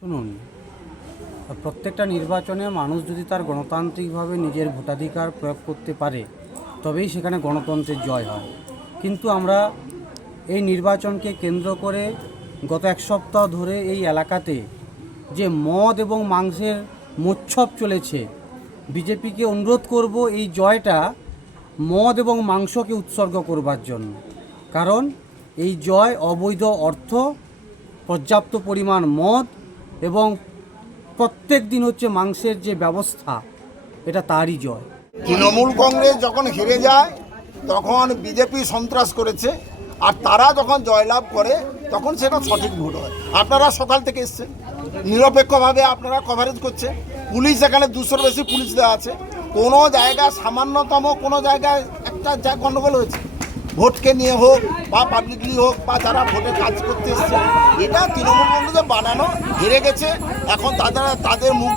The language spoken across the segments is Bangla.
শুনুন, প্রত্যেকটা নির্বাচনে মানুষ যদি তার গণতান্ত্রিকভাবে নিজের ভোটাধিকার প্রয়োগ করতে পারে, তবেই সেখানে গণতন্ত্রের জয় হয়। কিন্তু আমরা এই নির্বাচনকে কেন্দ্র করে গত এক সপ্তাহ ধরে এই এলাকাতে যে মদ এবং মাংসের মোচ্ছব চলেছে, বিজেপিকে অনুরোধ করব এই জয়টা মদ এবং মাংসকে উৎসর্গ করবার জন্য। কারণ এই জয় অবৈধ অর্থ, পর্যাপ্ত পরিমাণ মদ এবং প্রত্যেক দিন হচ্ছে মাংসের যে ব্যবস্থা, এটা তারই জয়। তৃণমূল কংগ্রেস যখন হেরে যায়, তখন বিজেপি সন্ত্রাস করেছে, আর তারা যখন জয়লাভ করে, তখন সেটা সঠিক ভোট হয়। আপনারা সকাল থেকে এসছেন। নিরপেক্ষভাবে আপনারা কভারেজ করছে পুলিশ এখানে দুশোর বেশি পুলিশ দেওয়া আছে। কোনো জায়গায় সামান্যতম কোনো জায়গায় একটা যা গণ্ডগোল হয়েছে। ভোটকে নিয়ে হোক বা পাবলিকলি হোক বা যারা ভোটে কাজ করতে এসছে, এটা তৃণমূল কংগ্রেসে বানানো, হেরে গেছে। এখন তাদের তাদের মুখ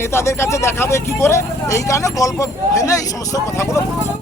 নেতাদের কাছে দেখাবে কি করে? এই কারণে গল্প ফেলে এই সমস্ত কথাগুলো বলছে।